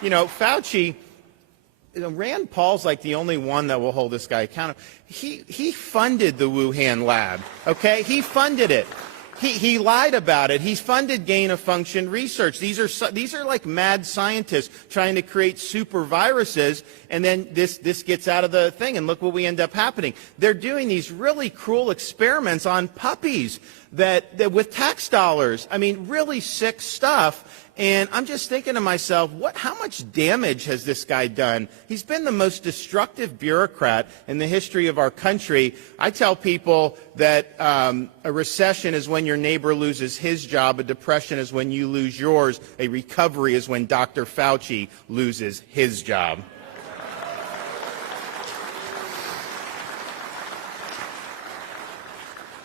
Fauci, Rand Paul's like the only one that will hold this guy accountable. He funded the Wuhan lab, okay? He funded it. He lied about it. He's funded gain-of-function research. These are like mad scientists trying to create super viruses, and then this gets out of the thing, and look what we end up happening. They're doing these really cruel experiments on puppies that with tax dollars. I mean, really sick stuff. And I'm just thinking to myself, how much damage has this guy done? He's been the most destructive bureaucrat in the history of our country. I tell people that a recession is when your neighbor loses his job, a depression is when you lose yours, a recovery is when Dr. Fauci loses his job.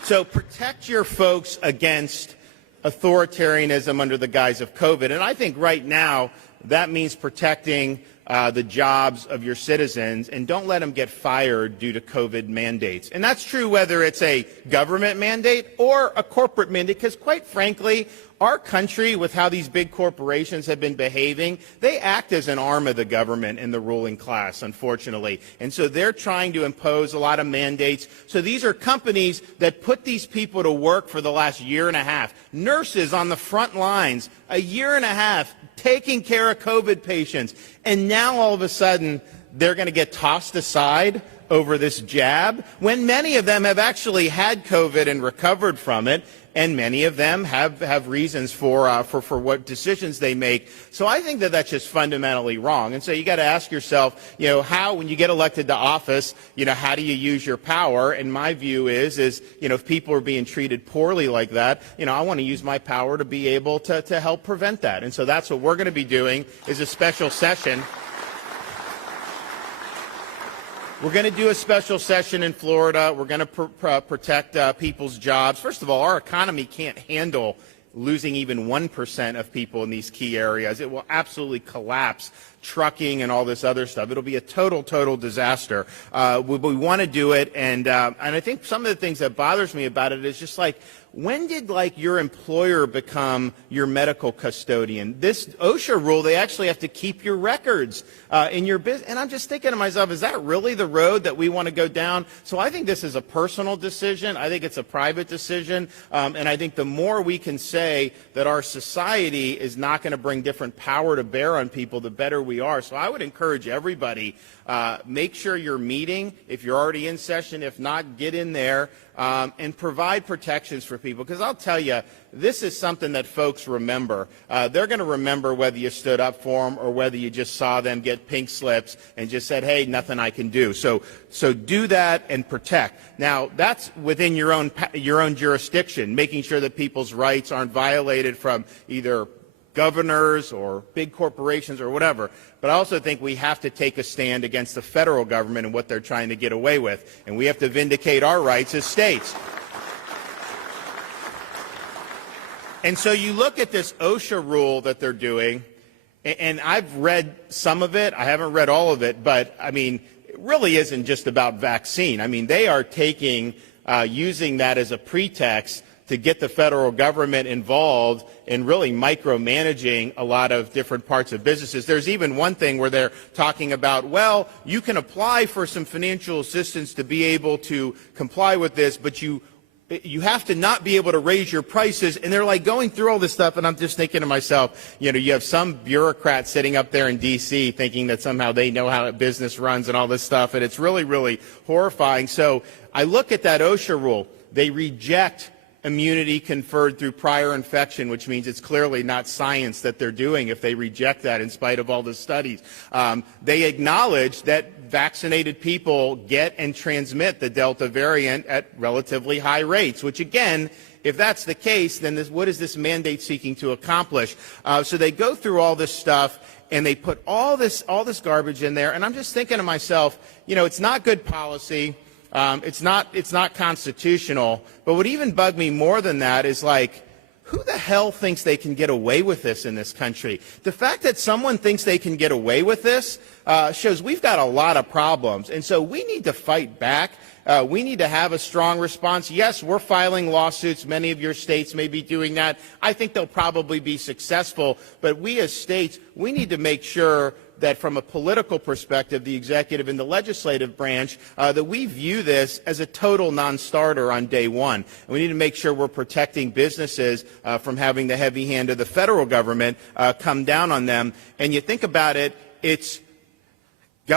So protect your folks against authoritarianism under the guise of COVID. And I think right now that means protecting the jobs of your citizens, and don't let them get fired due to COVID mandates. And that's true whether it's a government mandate or a corporate mandate, because quite frankly, our country, with how these big corporations have been behaving, they act as an arm of the government and the ruling class, unfortunately. And so they're trying to impose a lot of mandates. So these are companies that put these people to work for the last year and a half. Nurses on the front lines, a year and a half, taking care of COVID patients. And now all of a sudden, they're going to get tossed aside over this jab, when many of them have actually had COVID and recovered from it, and many of them have reasons for what decisions they make. So I think that that's just fundamentally wrong. And so you got to ask yourself, how, when you get elected to office, how do you use your power? And my view is, if people are being treated poorly like that, I want to use my power to be able to help prevent that. And so that's what we're going to be doing, is a special session. We're going to do a special session in Florida. We're going to protect people's jobs. First of all, our economy can't handle losing even 1% of people in these key areas. It will absolutely collapse trucking and all this other stuff. It'll be a total disaster. We want to do it, and I think some of the things that bothers me about it is just like, when did your employer become your medical custodian? This OSHA rule, they actually have to keep your records in your business. And I'm just thinking to myself, is that really the road that we want to go down? So I think this is a personal decision. I think it's a private decision. And I think the more we can say that our society is not going to bring different power to bear on people, the better we are. So I would encourage everybody, make sure you're meeting if you're already in session. If not, get in there and provide protections for people. Because I'll tell you, this is something that folks remember. They're going to remember whether you stood up for them or whether you just saw them get pink slips and just said, hey, nothing I can do. So do that and protect. Now, that's within your own jurisdiction, making sure that people's rights aren't violated from either governors or big corporations or whatever. But I also think we have to take a stand against the federal government and what they're trying to get away with. And we have to vindicate our rights as states. And so you look at this OSHA rule that they're doing, and I've read some of it. I haven't read all of it. But, I mean, it really isn't just about vaccine. I mean, they are using that as a pretext to get the federal government involved in really micromanaging a lot of different parts of businesses. There's even one thing where they're talking about, well, you can apply for some financial assistance to be able to comply with this, but you have to not be able to raise your prices. And they're like going through all this stuff, and I'm just thinking to myself, you have some bureaucrat sitting up there in D.C. thinking that somehow they know how a business runs and all this stuff, and it's really horrifying. So I look at that OSHA rule. They reject immunity conferred through prior infection, which means it's clearly not science that they're doing if they reject that in spite of all the studies. They acknowledge that vaccinated people get and transmit the Delta variant at relatively high rates, which again, if that's the case, then what is this mandate seeking to accomplish? So they go through all this stuff, and they put all this garbage in there, and I'm just thinking to myself, it's not good policy. It's not constitutional. But what even bugged me more than that is who the hell thinks they can get away with this in this country? The fact that someone thinks they can get away with this shows we've got a lot of problems. And so we need to fight back. We need to have a strong response. Yes, we're filing lawsuits. Many of your states may be doing that. I think they'll probably be successful. But we as states, we need to make sure that from a political perspective, the executive and the legislative branch, that we view this as a total non-starter on day one. And we need to make sure we're protecting businesses from having the heavy hand of the federal government come down on them. And you think about it, it's the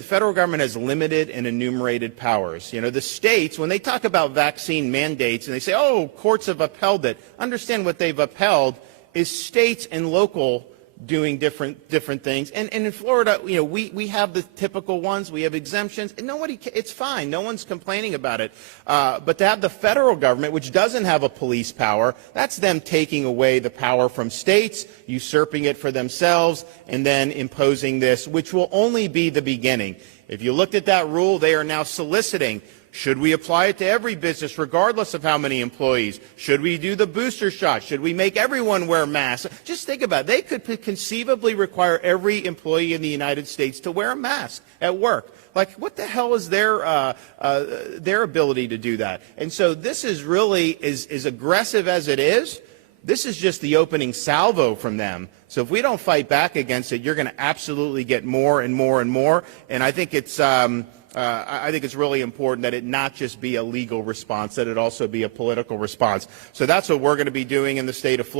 federal government has limited and enumerated powers. You know, the states, when they talk about vaccine mandates and they say, oh, courts have upheld it, understand what they've upheld is states and local doing different things. And in Florida, you know, we have the typical ones. We have exemptions, and it's fine. No one's complaining about it. But to have the federal government, which doesn't have a police power, that's them taking away the power from states, usurping it for themselves, and then imposing this, which will only be the beginning. If you looked at that rule, they are now soliciting. Should we apply it to every business, regardless of how many employees? Should we do the booster shot? Should we make everyone wear masks? Just think about it. They could conceivably require every employee in the United States to wear a mask at work. Like, what the hell is their ability to do that? And so this is really, as aggressive as it is, this is just the opening salvo from them. So if we don't fight back against it, you're going to absolutely get more and more and more. And I think it's really important that it not just be a legal response, that it also be a political response. So that's what we're going to be doing in the state of Florida.